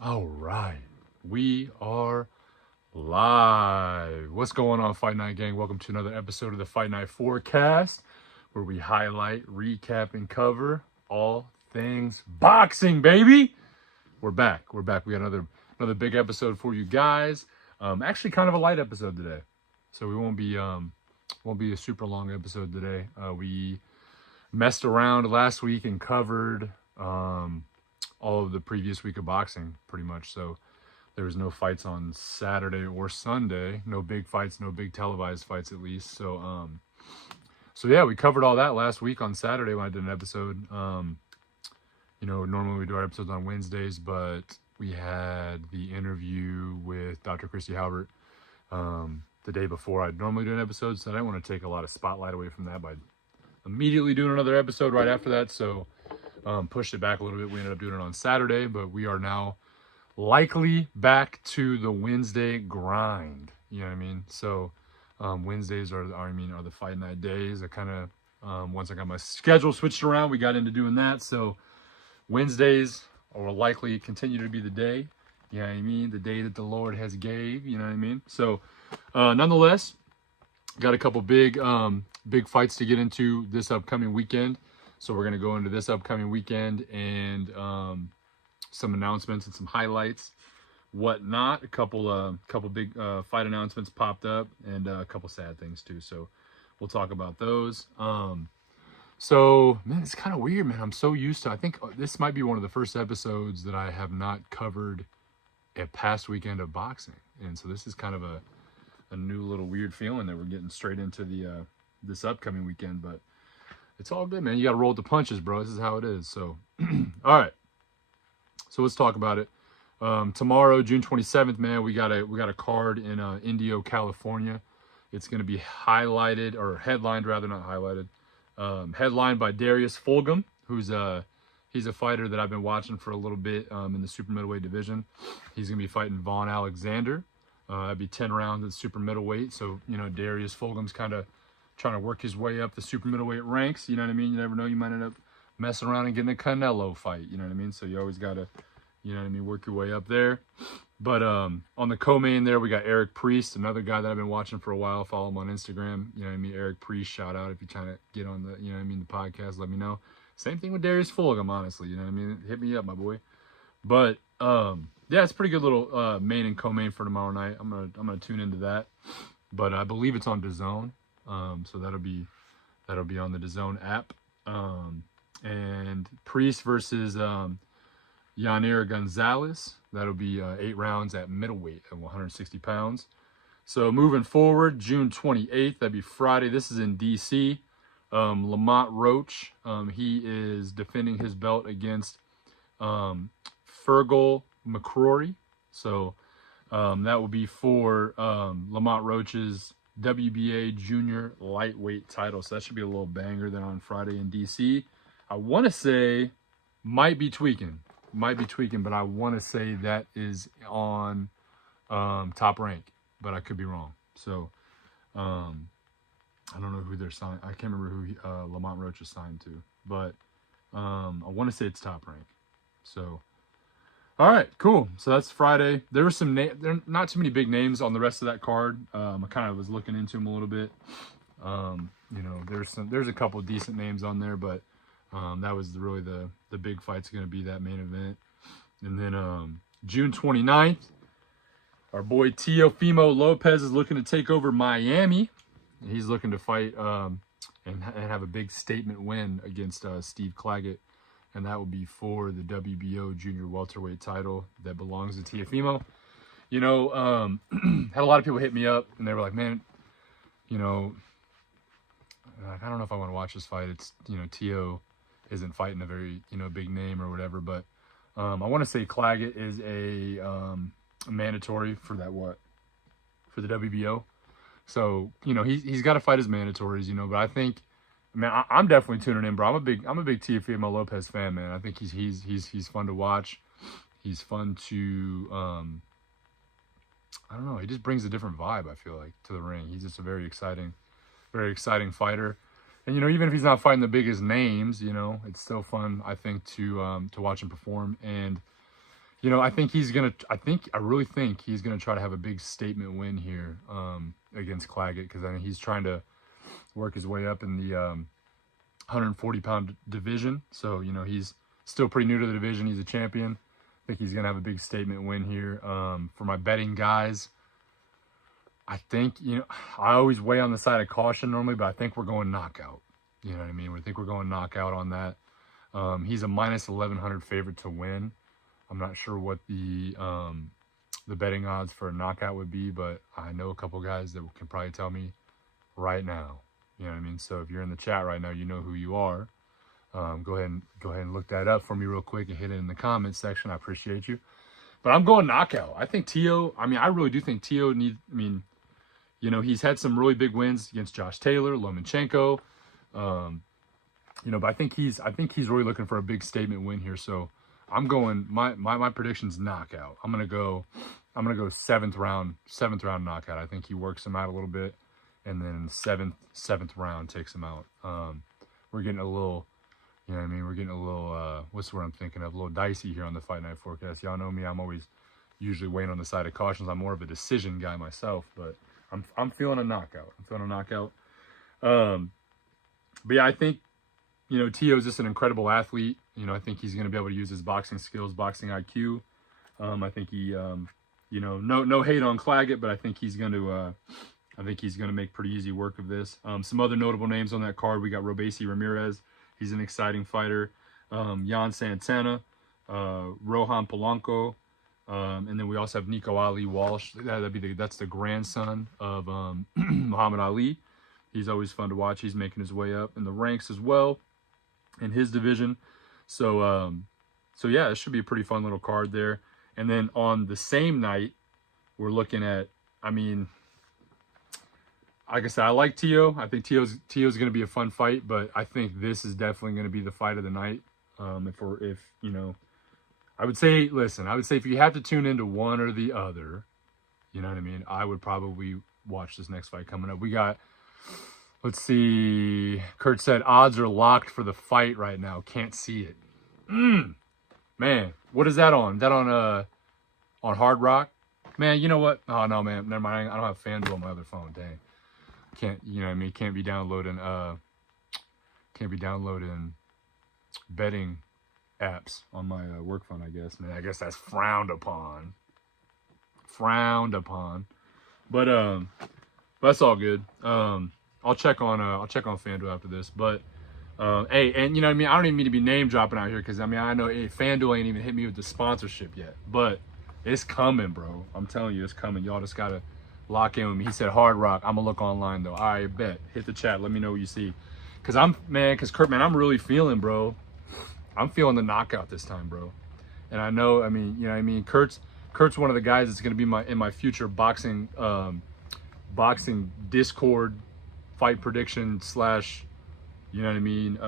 All right, we are live. What's going on, Fight Night Gang? Welcome to another episode of the Fight Night Forecast, where we highlight, recap, and cover all things boxing, baby. We're back. We got another big episode for you guys. Actually, kind of a light episode today, so we won't be a super long episode today. We messed around last week and covered all of the previous week of boxing, pretty much. So there was no fights on Saturday or Sunday. No big fights, no big televised fights, at least. So yeah, we covered all that last week on Saturday when I did an episode. Normally we do our episodes on Wednesdays, but we had the interview with Dr. Christy Halbert the day before I'd normally do an episode, so I didn't want to take a lot of spotlight away from that by immediately doing another episode right after that. So pushed it back a little bit. We ended up doing it on Saturday, but we are now likely back to the Wednesday grind. You know what I mean? So Wednesdays are the fight night days. I kind of once I got my schedule switched around, we got into doing that. So Wednesdays will likely continue to be the day. You know what I mean? The day that the Lord has gave. You know what I mean? So nonetheless, got a couple big fights to get into this upcoming weekend. So we're going to go into this upcoming weekend and some announcements and some highlights, whatnot. A couple big fight announcements popped up, and a couple sad things too. So we'll talk about those. So man, it's kind of weird, man. I'm so used to. I think this might be one of the first episodes that I have not covered a past weekend of boxing, and so this is kind of a new little weird feeling that we're getting straight into the this upcoming weekend, but it's all good, man. You got to roll with the punches, bro. This is how it is. So, all right. So let's talk about it. Tomorrow, June 27th, man, we got a card in Indio, California. It's going to be highlighted, or headlined rather, not highlighted. Headlined by Darius Fulgham, who's he's a fighter that I've been watching for a little bit in the super middleweight division. He's going to be fighting Vaughn Alexander. That'd be 10 rounds at super middleweight. So, Darius Fulgham's kind of trying to work his way up the super middleweight ranks. You know what I mean? You never know. You might end up messing around and getting a Canelo fight. You know what I mean? So you always got to, work your way up there. But on the co-main there, we got Eric Priest, another guy that I've been watching for a while. Follow him on Instagram. You know what I mean? Eric Priest, shout out if you're trying to get on the, the podcast, let me know. Same thing with Darius Fulgham, honestly. You know what I mean? Hit me up, my boy. But yeah, it's a pretty good little main and co-main for tomorrow night. I'm gonna tune into that. But I believe it's on DAZN. So that'll be on the DAZN app. And Priest versus Yanir Gonzalez. That'll be 8 rounds at middleweight at 160 pounds. So moving forward, June 28th, that'd be Friday. This is in D.C. Lamont Roach, he is defending his belt against Fergal McCrory. So that will be for Lamont Roach's WBA junior lightweight title. So that should be a little banger then on Friday in DC. I want to say might be tweaking, but I want to say that is on Top Rank, but I could be wrong. So I don't know who they're signed. I can't remember who Lamont Roach is signed to, but I want to say it's Top Rank. So all right, cool. So that's Friday. There were there are not too many big names on the rest of that card. I kind of was looking into them a little bit. There's a couple of decent names on there, but that was really the big fight's going to be that main event. And then June 29th, our boy Teofimo Lopez is looking to take over Miami. He's looking to fight and have a big statement win against Steve Claggett. And that will be for the WBO junior welterweight title that belongs to Teofimo. Had a lot of people hit me up and they were like, man, I don't know if I want to watch this fight. It's, Teo isn't fighting a very, big name or whatever. But I want to say Claggett is a mandatory for for the WBO. So, he's got to fight his mandatories, but I think, man, I'm definitely tuning in, bro. I'm a big Teofimo Lopez fan, man. I think he's fun to watch. He's fun to I don't know. He just brings a different vibe, I feel like, to the ring. He's just a very exciting fighter. And even if he's not fighting the biggest names, it's still fun, I think, to watch him perform. And You know, I really think he's gonna try to have a big statement win here against Claggett, because I mean he's trying to work his way up in the 140-pound division. So you know he's still pretty new to the division. He's a champion. I think he's gonna have a big statement win here. For my betting guys, I think, you know, I always weigh on the side of caution normally, but I think we're going knockout. You know what I mean? I think we're going knockout on that. He's a minus 1,100 favorite to win. I'm not sure what the betting odds for a knockout would be, but I know a couple guys that can probably tell me right now. You know what I mean? So if you're in the chat right now, you know who you are. Go ahead and look that up for me real quick and hit it in the comments section. I appreciate you. But I'm going knockout. I think Teo. I mean, I really do think Teo needs. I mean, you know, he's had some really big wins against Josh Taylor, Lomachenko. You know, but I think he's really looking for a big statement win here. So I'm going, my prediction's knockout. I'm gonna go seventh round knockout. I think he works him out a little bit, and then seventh round takes him out. We're getting a little, you know what I mean? We're getting a little, what's the word I'm thinking of? A little dicey here on the Fight Night Forecast. Y'all know me. I'm always usually weighing on the side of cautions. I'm more of a decision guy myself, but I'm feeling a knockout. But yeah, I think, you know, Teo's just an incredible athlete. You know, I think he's going to be able to use his boxing skills, boxing IQ. I think he, you know, no hate on Claggett, but I think he's going to make pretty easy work of this. Some other notable names on that card. We got Robesi Ramirez. He's an exciting fighter. Jan Santana, Rohan Polanco. And then we also have Nico Ali Walsh. That's the grandson of Muhammad Ali. He's always fun to watch. He's making his way up in the ranks as well in his division. So yeah, it should be a pretty fun little card there. And then on the same night, we're looking at, I mean, like I said, I like Teo. I think Teo's going to be a fun fight, but I think this is definitely going to be the fight of the night. If you know, I would say if you have to tune into one or the other, you know what I mean, I would probably watch this next fight coming up. We got, let's see, Kurt said odds are locked for the fight right now. Can't see it. Man, what is that on? That on Hard Rock? Man, you know what? Oh no, man, never mind. I don't have FanDuel on my other phone. Dang. Can't, you know what I mean? Can't be downloading betting apps on my work phone, I guess. Man, I guess that's frowned upon. But that's all good. I'll check on FanDuel after this. But hey, and you know what I mean, I don't even mean to be name dropping out here, because I mean, I know FanDuel ain't even hit me with the sponsorship yet, but it's coming, bro. I'm telling you, it's coming. Y'all just gotta lock in with me. He said Hard Rock. I'm gonna look online though. All right, bet. Hit the chat. Let me know what you see. Cause Kurt, man, I'm really feeling, bro. I'm feeling the knockout this time, bro. And I know, I mean, you know what I mean? Kurt's one of the guys that's gonna be in my future boxing Discord fight prediction / you know what I mean,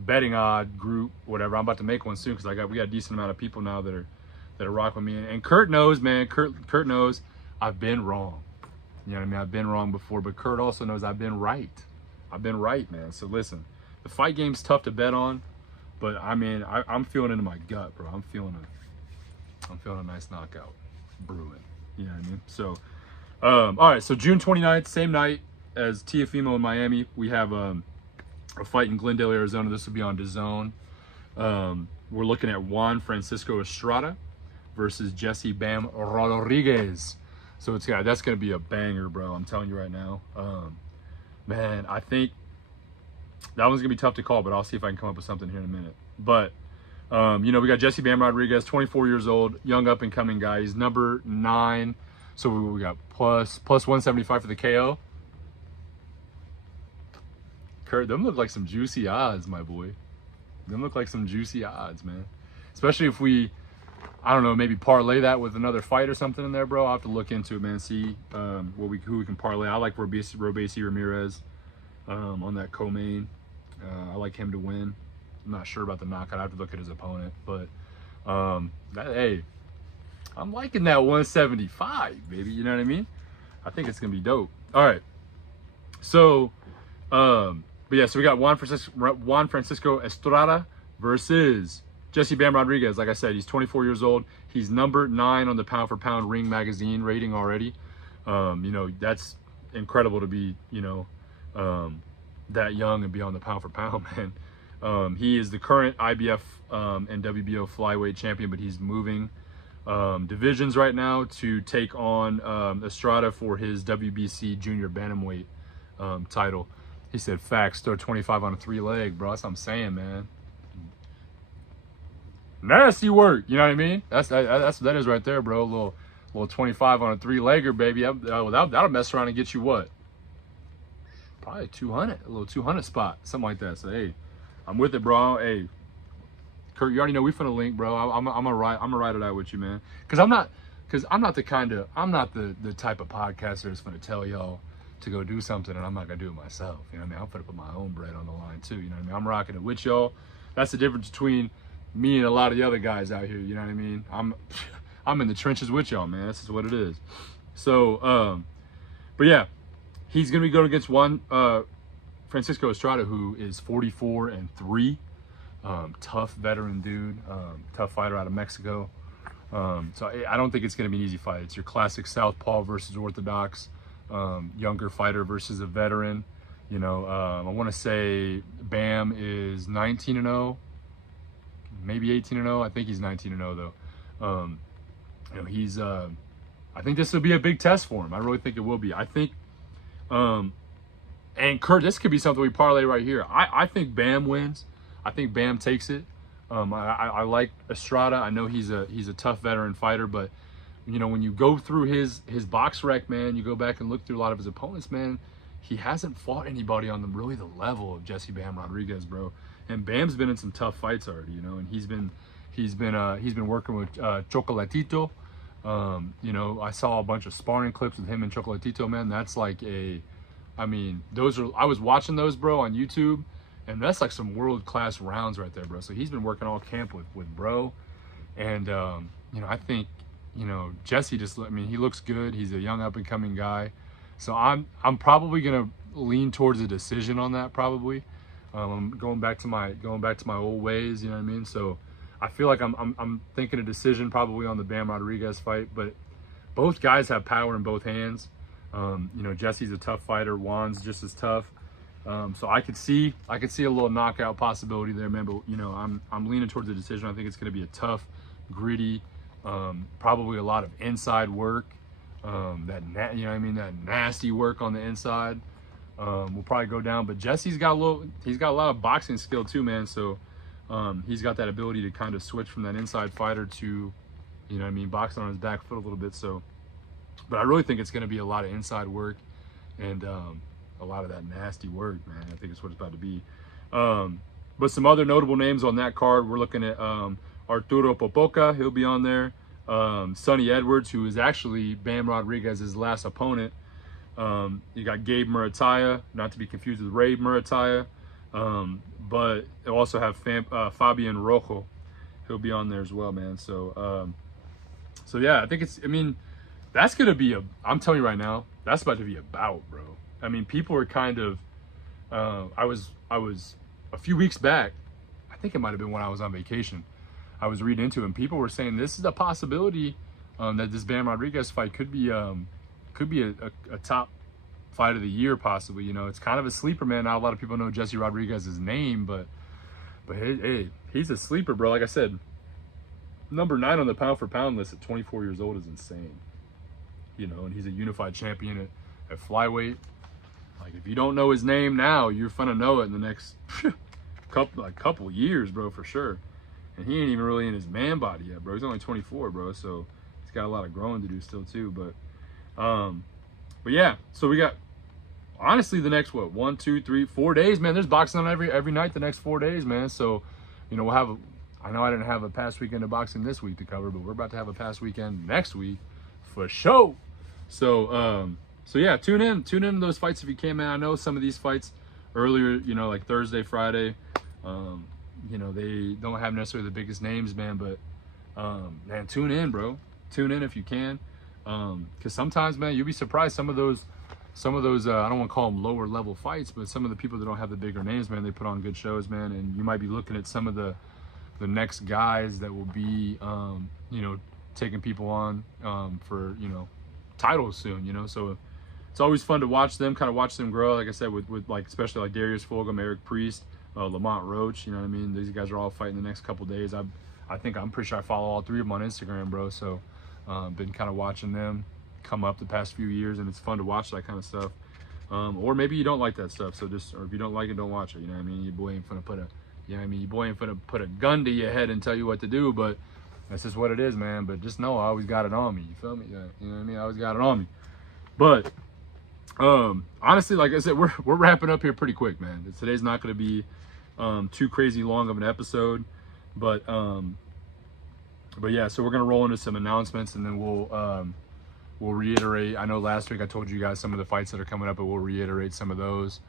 betting odd group, whatever. I'm about to make one soon, because we got a decent amount of people now that are rocking with me. And Kurt knows, man. Kurt knows I've been wrong. You know what I mean? I've been wrong before, but Kurt also knows I've been right. Man. So listen, the fight game's tough to bet on, but I mean, I'm feeling it in my gut, bro. I'm feeling a nice knockout brewing. You know what I mean? So, all right. So June 29th, same night as Teofimo in Miami, we have a fight in Glendale, Arizona. This will be on DAZN. We're looking at Juan Francisco Estrada versus Jesse Bam Rodriguez. So that's going to be a banger, bro. I'm telling you right now. Man, I think that one's going to be tough to call, but I'll see if I can come up with something here in a minute. But, you know, we got Jesse Bam Rodriguez, 24 years old, young up-and-coming guy. He's number 9. So we got plus 175 for the KO. Kurt, them look like some juicy odds, my boy. Them look like some juicy odds, man. Especially if we, I don't know, maybe parlay that with another fight or something in there, bro. I'll have to look into it, man. See who we can parlay. I like Robesi Ramirez on that co-main. I like him to win. I'm not sure about the knockout. I have to look at his opponent, but hey, I'm liking that 175, baby. You know what I mean? I think it's gonna be dope. All right, so but yeah, so we got Juan Francisco Estrada versus Jesse Bam Rodriguez, like I said, he's 24 years old. He's number 9 on the pound for pound Ring Magazine rating already. You know, that's incredible to be, you know, that young and be on the pound for pound, man. He is the current IBF and WBO flyweight champion, but he's moving divisions right now to take on Estrada for his WBC junior bantamweight title. He said, facts, throw 25 on a 3-leg, bro. That's what I'm saying, man. Nasty work, you know what I mean? That is right there, bro. A little 25 on a 3-legger, baby. That'll mess around and get you what? Probably 200, a little 200 spot, something like that. So hey, I'm with it, bro. Hey, Kurt, you already know we finna link, bro. I'm gonna ride it out with you, man. Cause I'm not the type of podcaster that's gonna tell y'all to go do something and I'm not gonna do it myself. You know what I mean? I'm gonna put my own bread on the line too. You know what I mean? I'm rocking it with y'all. That's the difference between me and a lot of the other guys out here. You know what I mean? I'm in the trenches with y'all, man. This is what it is. So, but yeah, he's gonna be going against Francisco Estrada, who is 44-3. Tough veteran dude, tough fighter out of Mexico. So I don't think it's gonna be an easy fight. It's your classic southpaw versus orthodox. Younger fighter versus a veteran. You know, I want to say Bam is 19-0, maybe 18-0. I think he's 19-0 though. You know, he's. I think this will be a big test for him. I really think it will be. I think, and Kurt, this could be something we parlay right here. I think Bam wins. I think Bam takes it. I like Estrada. I know he's a tough veteran fighter, but you know, when you go through his box rec, man, you go back and look through a lot of his opponents, man, he hasn't fought anybody on the level of Jesse Bam Rodriguez, bro. And Bam's been in some tough fights already, you know, and he's been working with Chocolatito. You know, I saw a bunch of sparring clips with him and Chocolatito, man. That's like I was watching those, bro, on YouTube, and that's like some world-class rounds right there, bro. So he's been working all camp with bro, and you know, I think, you know, Jesse he looks good. He's a young up-and-coming guy. So I'm probably gonna lean towards a decision on that, probably. I'm going back to my old ways, you know what I mean? So I feel like I'm thinking a decision probably on the Bam Rodriguez fight, but both guys have power in both hands. You know, Jesse's a tough fighter. Juan's just as tough. So I could see a little knockout possibility there, man. But you know, I'm leaning towards the decision. I think it's going to be a tough, gritty, probably a lot of inside work. You know what I mean? That nasty work on the inside will probably go down. But Jesse's got a lot of boxing skill too, man. So he's got that ability to kind of switch from that inside fighter to, you know what I mean, boxing on his back foot a little bit. So, but I really think it's going to be a lot of inside work and a lot of that nasty work, man. I think it's what it's about to be. But some other notable names on that card, we're looking at Arturo Popoca. He'll be on there. Sonny Edwards, who is actually Bam Rodriguez's last opponent. You got Gabe Murataya, not to be confused with Ray Murataya. But they'll also have Fabian Rojo. He'll be on there as well, man. So yeah, I think that's going to be I'm telling you right now, that's about to be a bout, bro. I mean, people are kind of, I was a few weeks back, I think it might've been when I was on vacation, I was reading into it, and people were saying this is a possibility that this Bam Rodriguez fight could be a top fight of the year, possibly. You know, it's kind of a sleeper, man. Not a lot of people know Jesse Rodriguez's name, but hey, he's a sleeper, bro. Like I said, number 9 on the pound for pound list at 24 years old is insane. You know, and he's a unified champion at flyweight. Like, if you don't know his name now, you're gonna know it in the next couple years, bro, for sure. And he ain't even really in his man body yet, bro. He's only 24, bro. So he's got a lot of growing to do still too. But yeah, so we got, honestly, the next 1, 2, 3, 4 days, man. There's boxing on every night the next 4 days, man. So, you know, I know I didn't have a past weekend of boxing this week to cover, but we're about to have a past weekend next week for sure. So yeah, tune in to those fights if you can, man. I know some of these fights earlier, you know, like Thursday, Friday, you know, they don't have necessarily the biggest names, man, but man, tune in, bro. Tune in if you can. Because sometimes, man, you'll be surprised. Some of those I don't want to call them lower level fights, but some of the people that don't have the bigger names, man, they put on good shows, man. And you might be looking at some of the the next guys that will be, you know, taking people on for, you know, titles soon, you know. So it's always fun to watch them, kind of watch them grow. Like I said, with like, especially like Darius Fulgham, Eric Priest, Lamont Roach, you know what I mean? These guys are all fighting the next couple days. I'm pretty sure I follow all three of them on Instagram, bro. So been kind of watching them come up the past few years, and it's fun to watch that kind of stuff. Or maybe you don't like that stuff, so just, or if you don't like it, don't watch it. You know what I mean? Your boy ain't finna put a, you know what I mean? Your boy ain't finna put a gun to your head and tell you what to do, but that's just what it is, man. But just know I always got it on me. You feel me? Yeah, you know what I mean? I always got it on me. But honestly, like I said, we're wrapping up here pretty quick, man. Today's not gonna be too crazy long of an episode, but yeah. So we're gonna roll into some announcements, and then we'll reiterate. I know last week I told you guys some of the fights that are coming up, but we'll reiterate some of those.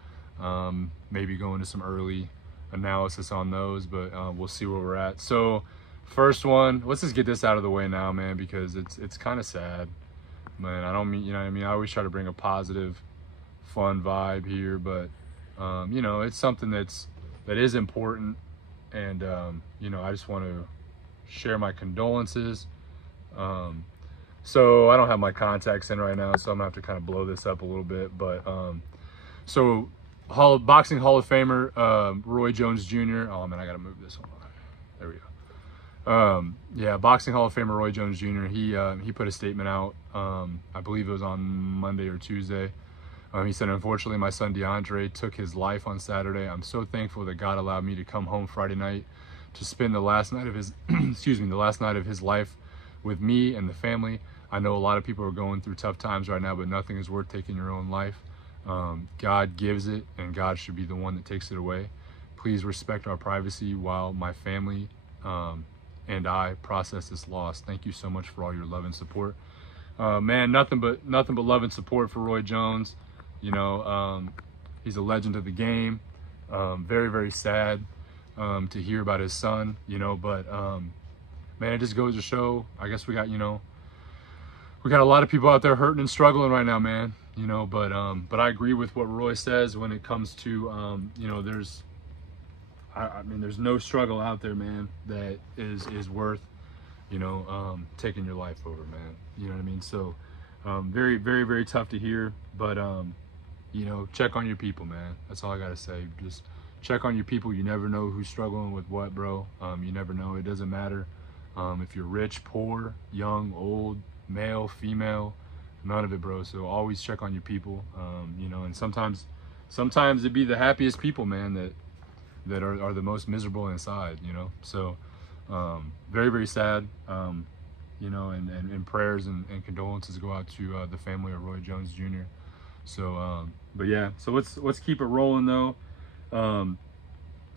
Maybe go into some early analysis on those, but we'll see where we're at. So first one, let's just get this out of the way now, man, because it's kind of sad, man. I don't mean, you know what I mean? I always try to bring a positive, fun vibe here, but you know, it's something that is important, and you know, I just want to share my condolences. So I don't have my contacts in right now, so I'm gonna have to kind of blow this up a little bit. But so Boxing Hall of Famer Roy Jones Jr. Oh man, I gotta move this one. There we go. Yeah, Boxing Hall of Famer Roy Jones Jr. He put a statement out. I believe it was on Monday or Tuesday. He said, "Unfortunately, my son DeAndre took his life on Saturday. I'm so thankful that God allowed me to come home Friday night to spend the last night of his the last night of his life with me and the family. I know a lot of people are going through tough times right now, but nothing is worth taking your own life. God gives it, and God should be the one that takes it away. Please respect our privacy while my family and I process this loss. Thank you so much for all your love and support." Man, nothing but love and support for Roy Jones. You know, he's a legend of the game. Very, very sad to hear about his son, you know, but man, it just goes to show, I guess we got a lot of people out there hurting and struggling right now, man, you know, but I agree with what Roy says when it comes to, you know, I mean, there's no struggle out there, man, that is worth, you know, taking your life over, man. You know what I mean? So, very, very, very tough to hear, but, you know, check on your people, man. That's all I got to say. Just check on your people. You never know who's struggling with what, bro. You never know. It doesn't matter if you're rich, poor, young, old, male, female, none of it, bro. So always check on your people. You know, and sometimes it be the happiest people, man, that are the most miserable inside, you know. So very, very sad. You know, and prayers and condolences go out to the family of Roy Jones Jr. So but yeah, so let's keep it rolling though.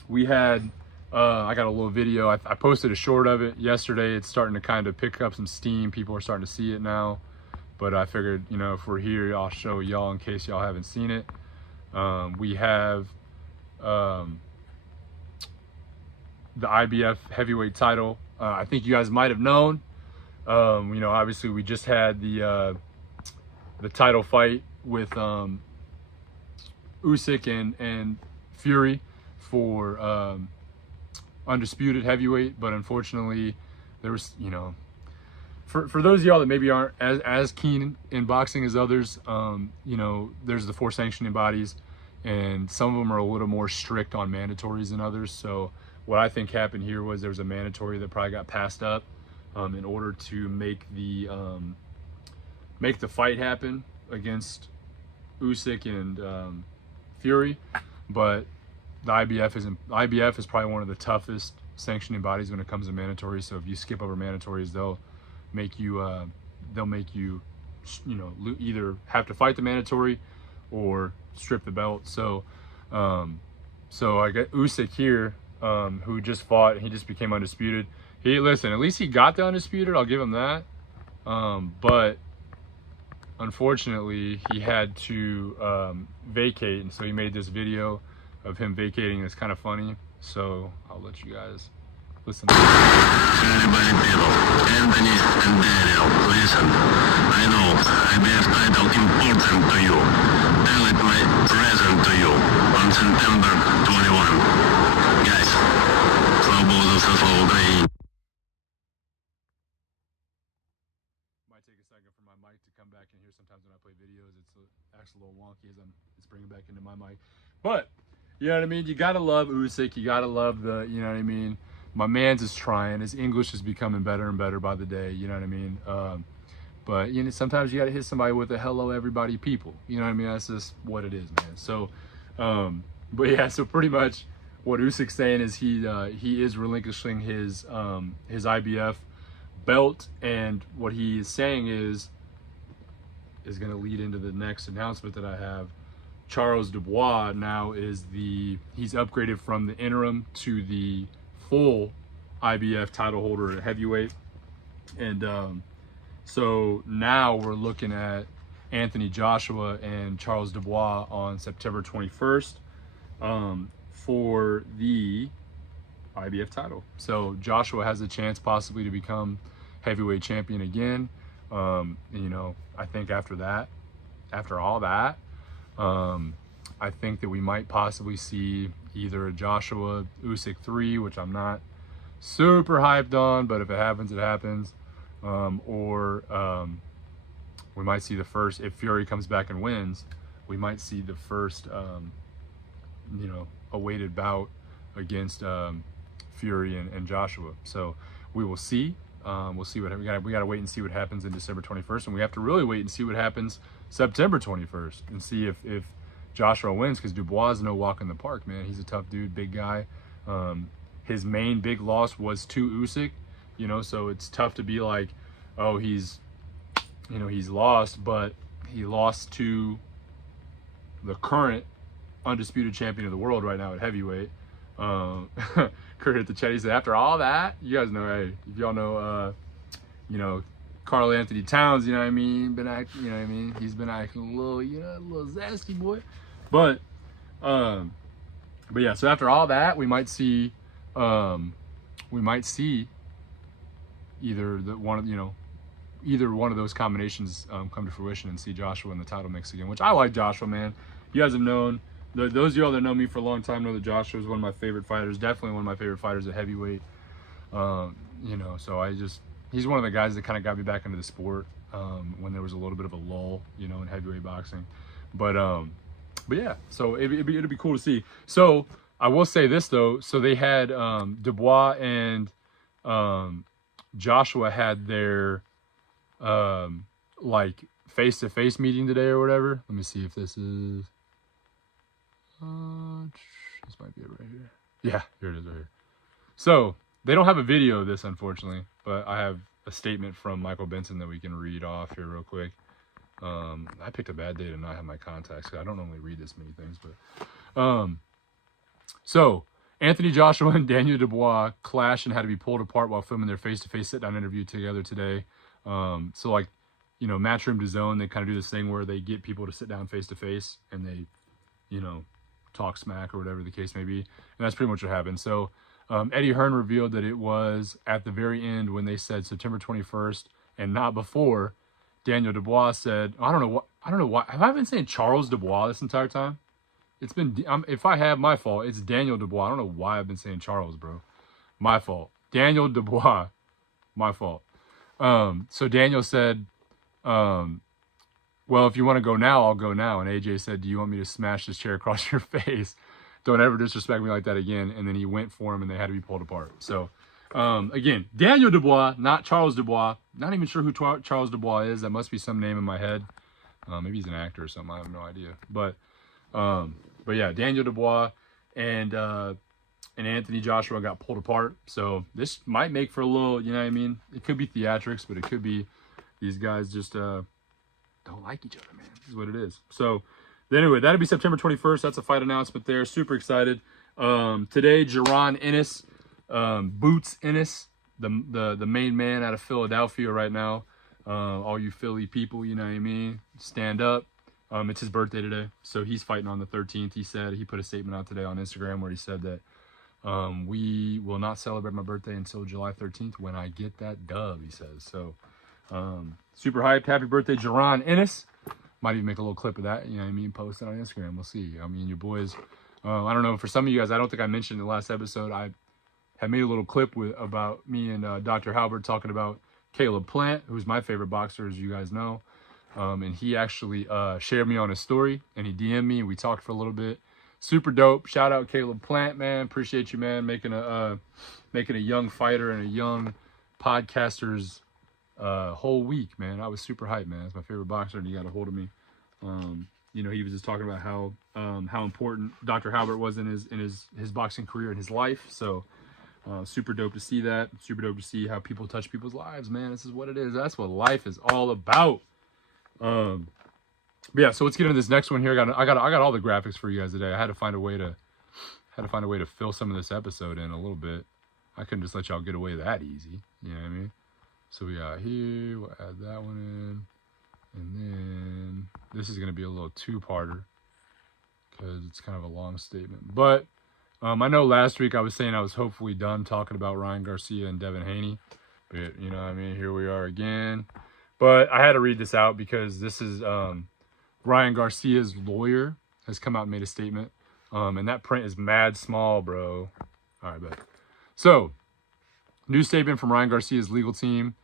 We had I got a little video. I posted a short of it yesterday. It's starting to kind of pick up some steam. People are starting to see it now, but I figured, you know, if we're here, I'll show y'all in case y'all haven't seen it. We have the IBF heavyweight title. I think you guys might have known. You know, obviously we just had the title fight with Usyk and Fury for undisputed heavyweight, but unfortunately there was, you know, for those of y'all that maybe aren't as keen in boxing as others, you know, there's the 4 sanctioning bodies, and some of them are a little more strict on mandatories than others. So what I think happened here was there was a mandatory that probably got passed up in order to make the fight happen against Usyk and Fury, but the IBF is probably one of the toughest sanctioning bodies when it comes to mandatory. So if you skip over mandatories, they'll make you you know, either have to fight the mandatory or strip the belt. So so I got Usyk here, who just fought and he just became undisputed. Listen, at least he got the undisputed, I'll give him that. But unfortunately he had to vacate, and so he made this video of him vacating. It's kind of funny, so I'll let you guys listen. Everybody, people, Anthony and Daniel, listen. I know IBF title important to you. Tell it my present to you on September 21. Guys, свободу со слова mic to come back in here. Sometimes when I play videos, acts a little wonky as it's bringing back into my mic. But you know what I mean. You gotta love Usyk. You gotta love you know what I mean. My man's is trying. His English is becoming better and better by the day. You know what I mean. But you know, sometimes you gotta hit somebody with a hello everybody people. You know what I mean. That's just what it is, man. So, but yeah. So pretty much, what Usyk's saying is he is relinquishing his IBF belt, and what he is saying is going to lead into the next announcement that I have. Charles Dubois now he's upgraded from the interim to the full IBF title holder at heavyweight, and so now we're looking at Anthony Joshua and Charles Dubois on September 21st for the IBF title. So Joshua has a chance possibly to become heavyweight champion again. You know, I think after all that, I think that we might possibly see either a Joshua Usyk 3, which I'm not super hyped on, but if it happens, it happens. Or we might see the first, if Fury comes back and wins, we might see the first, you know, awaited bout against Fury and Joshua. So we will see. We'll see what we got to wait and see what happens in December 21st, and we have to really wait and see what happens September 21st and see if Joshua wins, because Dubois is no walk in the park, man. He's a tough dude, big guy. His main big loss was to Usyk, you know, so it's tough to be like, oh, he's lost, but he lost to the current undisputed champion of the world right now at heavyweight. Kurt hit the chat. He said, after all that, you guys know, hey, if y'all know, you know, Carl Anthony Towns, you know what I mean, been acting, you know what I mean, he's been acting a little, you know, a little zesty boy, but yeah. So after all that, we might see either either one of those combinations come to fruition and see Joshua in the title mix again, which I like Joshua, man. You guys have known. Those of y'all that know me for a long time know that Joshua is one of my favorite fighters, definitely one of my favorite fighters at heavyweight. You know, so he's one of the guys that kind of got me back into the sport when there was a little bit of a lull, you know, in heavyweight boxing. But yeah, so it'd be cool to see. So I will say this though. So they had Dubois and Joshua had their like face-to-face meeting today or whatever. Let me see if this is. This might be it right here. Yeah, here it is right here. So they don't have a video of this, unfortunately, but I have a statement from Michael Benson that we can read off here real quick. I picked a bad day to not have my contacts. I don't normally read this many things, but so Anthony Joshua and Daniel Dubois clashed and had to be pulled apart while filming their face-to-face sit-down interview together today. So like, you know, Matchroom to Zone, they kind of do this thing where they get people to sit down face-to-face and they, you know, talk smack or whatever the case may be. And that's pretty much what happened. So Eddie Hearn revealed that it was at the very end when they said September 21st and not before. Daniel Dubois said, I don't know why. Have I been saying Charles Dubois this entire time? It's been, if I have, my fault. It's Daniel Dubois. I don't know why I've been saying Charles, bro. My fault. Daniel Dubois. My fault. So Daniel said, well, if you want to go now, I'll go now. And AJ said, do you want me to smash this chair across your face? Don't ever disrespect me like that again. And then he went for him and they had to be pulled apart. So, again, Daniel Dubois, not Charles Dubois. Not even sure who Charles Dubois is. That must be some name in my head. Maybe he's an actor or something. I have no idea. But yeah, Daniel Dubois and Anthony Joshua got pulled apart. So this might make for a little, you know what I mean? It could be theatrics, but it could be these guys just don't like each other, man. This is what it is. So anyway, that'll be September 21st. That's a fight announcement there. Super excited. Today, Jaron Ennis, Boots Ennis, the main man out of Philadelphia right now. All you Philly people, you know what I mean? Stand up. It's his birthday today, so he's fighting on the 13th. He put a statement out today on Instagram where he said that we will not celebrate my birthday until July 13th when I get that dub, he says. So super hyped. Happy birthday, Jaron Ennis. Might even make a little clip of that, you know what I mean? Post it on Instagram. We'll see. I mean, your boys, I don't know, for some of you guys, I don't think I mentioned in the last episode, I had made a little clip about me and Dr. Halbert talking about Caleb Plant, who's my favorite boxer, as you guys know. And he actually shared me on his story, and he DM'd me, and we talked for a little bit. Super dope. Shout out Caleb Plant, man. Appreciate you, man, making a young fighter and a young podcaster's whole week, man. I was super hyped, man. It's my favorite boxer, and he got a hold of me. You know, he was just talking about how important Dr. Halbert was in his boxing career and his life. So super dope to see that. Super dope to see how people touch people's lives, man. This is what it is. That's what life is all about. But yeah, so let's get into this next one here. I got all the graphics for you guys today. I had to find a way to fill some of this episode in a little bit. I couldn't just let y'all get away that easy. You know what I mean? So we got here. We'll add that one in. And then this is going to be a little two-parter because it's kind of a long statement. But I know last week I was saying I was hopefully done talking about Ryan Garcia and Devin Haney. But, you know what I mean? Here we are again. But I had to read this out because this is Ryan Garcia's lawyer has come out and made a statement. And that print is mad small, bro. All right, bet. So, new statement from Ryan Garcia's legal team.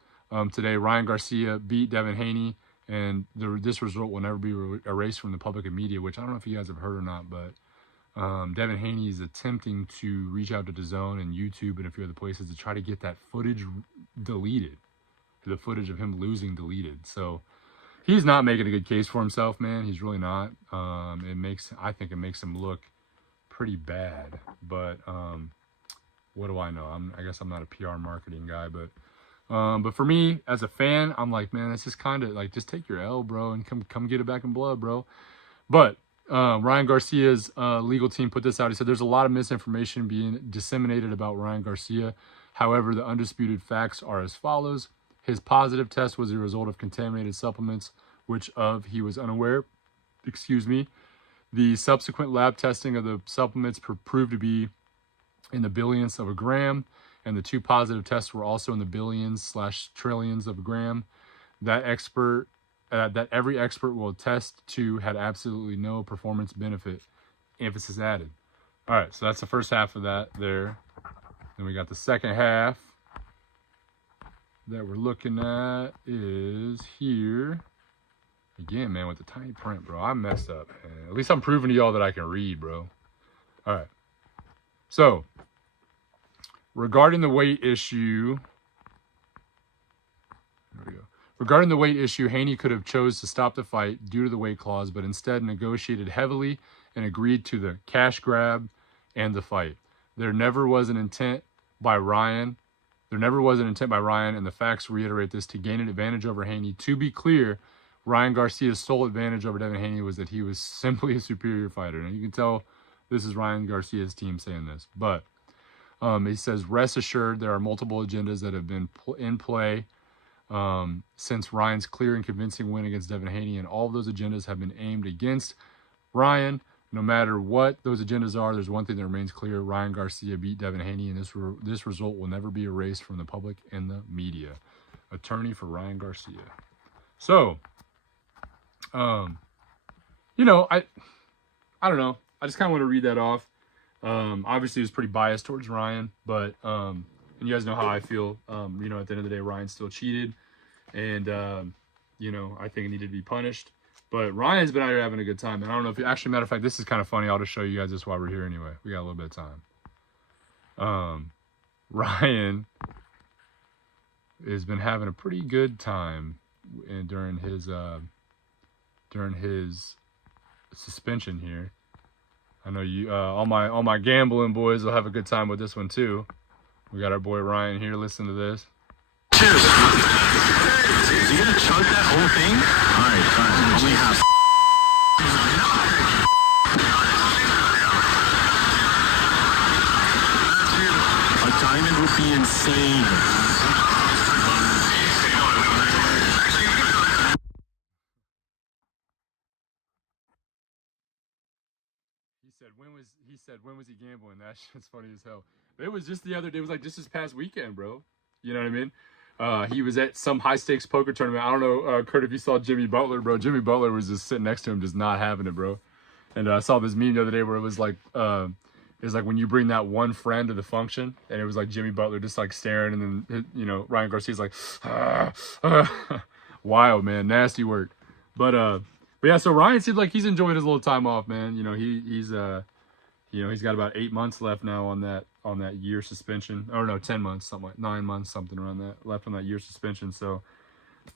Today, Ryan Garcia beat Devin Haney. And this result will never be erased from the public and media, which I don't know if you guys have heard or not, but Devin Haney is attempting to reach out to DAZN and YouTube and a few other places to try to get that footage deleted, the footage of him losing deleted. So he's not making a good case for himself, man. He's really not. I think it makes him look pretty bad. But what do I know? I guess I'm not a PR marketing guy, but for me as a fan, I'm like, man, it's just kind of like, just take your L, bro, and come get it back in blood, bro. But Ryan Garcia's legal team put this out. He said there's a lot of misinformation being disseminated about Ryan Garcia. However, the undisputed facts are as follows. His positive test was a result of contaminated supplements, which he was unaware. Excuse me. The subsequent lab testing of the supplements proved to be in the billionths of a gram, and the two positive tests were also in the billions/trillions of a gram. That every expert will attest to had absolutely no performance benefit. Emphasis added. All right, so that's the first half of that there. Then we got the second half that we're looking at is here. Again, man, with the tiny print, bro. I messed up, man. At least I'm proving to y'all that I can read, bro. All right. So, regarding the weight issue, there we go. Regarding the weight issue, Haney could have chose to stop the fight due to the weight clause, but instead negotiated heavily and agreed to the cash grab and the fight. There never was an intent by Ryan, and the facts reiterate this, to gain an advantage over Haney. To be clear, Ryan Garcia's sole advantage over Devin Haney was that he was simply a superior fighter. And you can tell this is Ryan Garcia's team saying this, but he says, rest assured, there are multiple agendas that have been in play since Ryan's clear and convincing win against Devin Haney, and all of those agendas have been aimed against Ryan. No matter what those agendas are, there's one thing that remains clear. Ryan Garcia beat Devin Haney, and this result will never be erased from the public and the media. Attorney for Ryan Garcia. So, you know, I don't know. I just kind of want to read that off. Obviously, it was pretty biased towards Ryan, but and you guys know how I feel. You know, at the end of the day, Ryan still cheated, and you know, I think it needed to be punished. But Ryan's been out here having a good time, and I don't know if actually, matter of fact, this is kind of funny. I'll just show you guys this while we're here anyway. We got a little bit of time. Ryan has been having a pretty good time during his suspension here. I know you, all my gambling boys will have a good time with this one too. We got our boy Ryan here. Listen to this. Cheers. Is he gonna chug that whole thing? Alright, only half. A diamond would be insane. He said when was he gambling? That shit's funny as hell. But it was just the other day. It was like just this past weekend, bro. You know what I mean? He was at some high stakes poker tournament. I don't know, Kurt, if you saw Jimmy Butler, bro. Jimmy Butler was just sitting next to him, just not having it, bro. And I saw this meme the other day where it was like is like when you bring that one friend to the function, and it was like Jimmy Butler just like staring, and then Ryan Garcia's like, wild, man, nasty work. But yeah, so Ryan seems like he's enjoyed his little time off, man. He's got about 8 months left now on that year suspension, or no, 10 months, something like 9 months, something around that left on that year suspension. So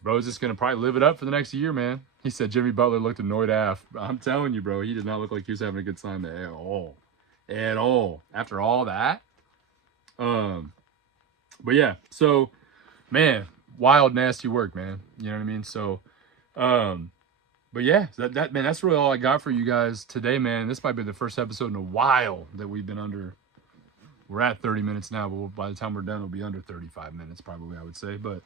bro's just gonna probably live it up for the next year, man. He said Jimmy Butler looked annoyed af. I'm telling you, bro, he did not look like he was having a good time at all. After all that, but yeah, so man, wild, nasty work, man. You know what I mean? So, but yeah, that man, that's really all I got for you guys today, man. This might be the first episode in a while that we've been under. We're at 30 minutes now, but by the time we're done, it'll be under 35 minutes, probably, I would say. But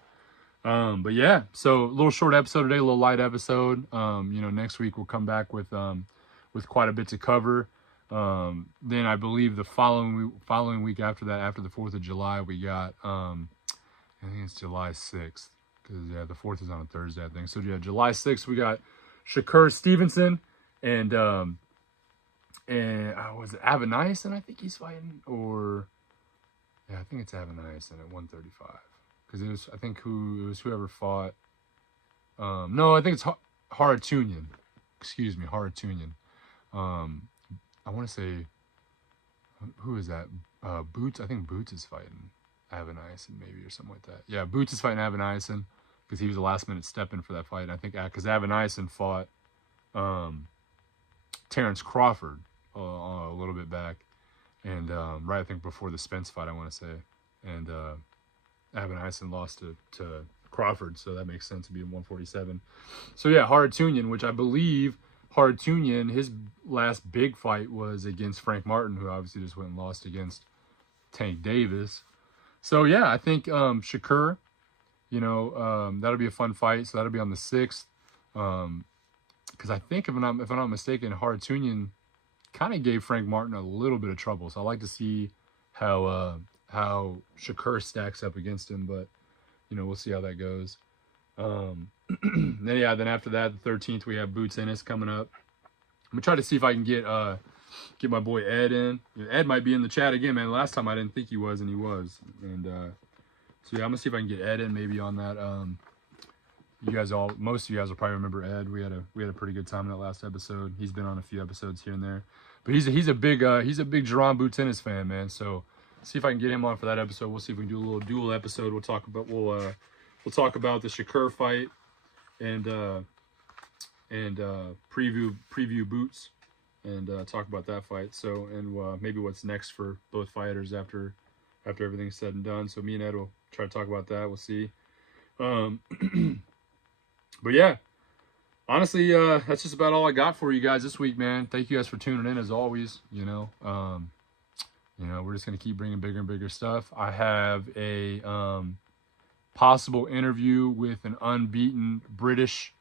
yeah, so a little short episode today, a little light episode. Next week we'll come back with quite a bit to cover. Then I believe the following week after that, after the 4th of July, we got, I think it's July 6th, because yeah, the 4th is on a Thursday, I think. So yeah, July 6th, we got Shakur Stevenson and was it Avaniason? I think he's fighting, or yeah, I think it's Avaniason at 135. Because I think it was whoever fought. No, I think it's Haratunian. Excuse me, Haratunian. I want to say, who is that? Boots. I think Boots is fighting Avaniason, maybe, or something like that. Yeah, Boots is fighting Avaniason because he was a last-minute step-in for that fight. And I think because Avaniason fought Terrence Crawford a little bit back, and right, I think before the Spence fight, I want to say, and Avaniason lost to Crawford, so that makes sense to be in 147. So yeah, Haratunian, which I believe Haratunian, his last big fight was against Frank Martin, who obviously just went and lost against Tank Davis. So yeah, I think Shakur, that'll be a fun fight. So that'll be on the 6th. Because I think if I'm not mistaken, Haratunian kind of gave Frank Martin a little bit of trouble. So I like to see how Shakur stacks up against him, but we'll see how that goes. Then after that, the 13th, we have Boots Ennis coming up. I'm gonna try to see if I can get my boy Ed in. Ed might be in the chat again, man. Last time I didn't think he was, and he was. And so yeah, I'm gonna see if I can get Ed in maybe on that. Most of you guys will probably remember Ed. We had a pretty good time in that last episode. He's been on a few episodes here and there, but he's a big Jerron Boots Ennis fan, man. So see if I can get him on for that episode. We'll see if we can do a little dual episode. We'll talk about the Shakur fight and preview Boots and talk about that fight. So and maybe what's next for both fighters after everything's said and done. So me and Ed will try to talk about that. We'll see. But yeah, honestly, that's just about all I got for you guys this week, man. Thank you guys for tuning in as always. We're just gonna keep bringing bigger and bigger stuff. I have a possible interview with an unbeaten British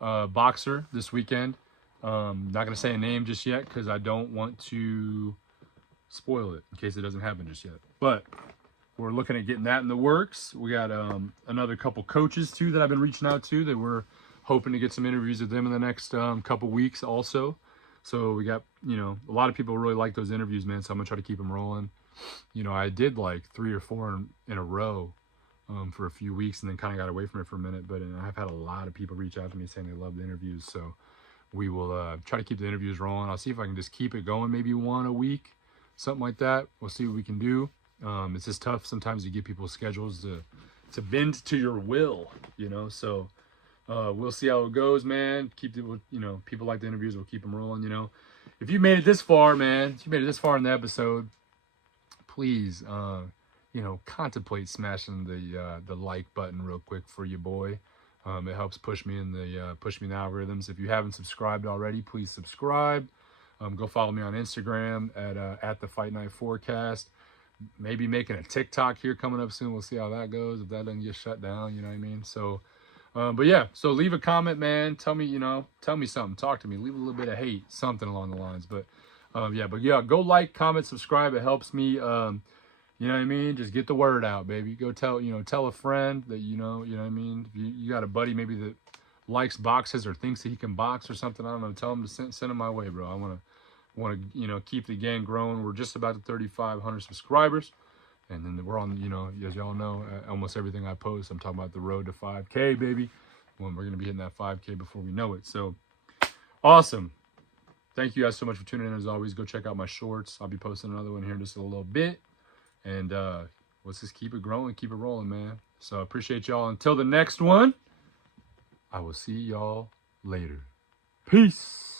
boxer this weekend. Not gonna say a name just yet because I don't want to spoil it in case it doesn't happen just yet. But we're looking at getting that in the works. We got another couple coaches too that I've been reaching out to that we're hoping to get some interviews with them in the next couple weeks also. So we got, a lot of people really like those interviews, man. So I'm gonna try to keep them rolling. I did like 3 or 4 in a row for a few weeks and then kind of got away from it for a minute. But I've had a lot of people reach out to me saying they love the interviews. So we will try to keep the interviews rolling. I'll see if I can just keep it going, maybe one a week, something like that. We'll see what we can do. It's just tough sometimes to get people's schedules to bend to your will, So we'll see how it goes, man. Keep it, people like the interviews. We'll keep them rolling, If you made it this far, man, if you made it this far in the episode, please, contemplate smashing the like button real quick for your boy. It helps push me in the algorithms. If you haven't subscribed already, please subscribe. Go follow me on Instagram at the Fight Night Forecast. Maybe making a TikTok here coming up soon. We'll see how that goes. If that doesn't get shut down, you know what I mean? So, but yeah, so leave a comment, man. Tell me something. Talk to me. Leave a little bit of hate, something along the lines. But go like, comment, subscribe. It helps me. You know what I mean? Just get the word out, baby. Go tell a friend that you know what I mean? If you got a buddy maybe that likes boxes or thinks that he can box or something, I don't know. Tell him to send him my way, bro. Want to, you know, keep the gang growing. We're just about to 3,500 subscribers. And then we're on, you know, as y'all know, almost everything I post, I'm talking about the road to 5K, baby. When we're going to be hitting that 5K before we know it. So, awesome. Thank you guys so much for tuning in. As always, go check out my shorts. I'll be posting another one here in just a little bit. And let's just keep it growing, keep it rolling, man. So, appreciate y'all. Until the next one, I will see y'all later. Peace.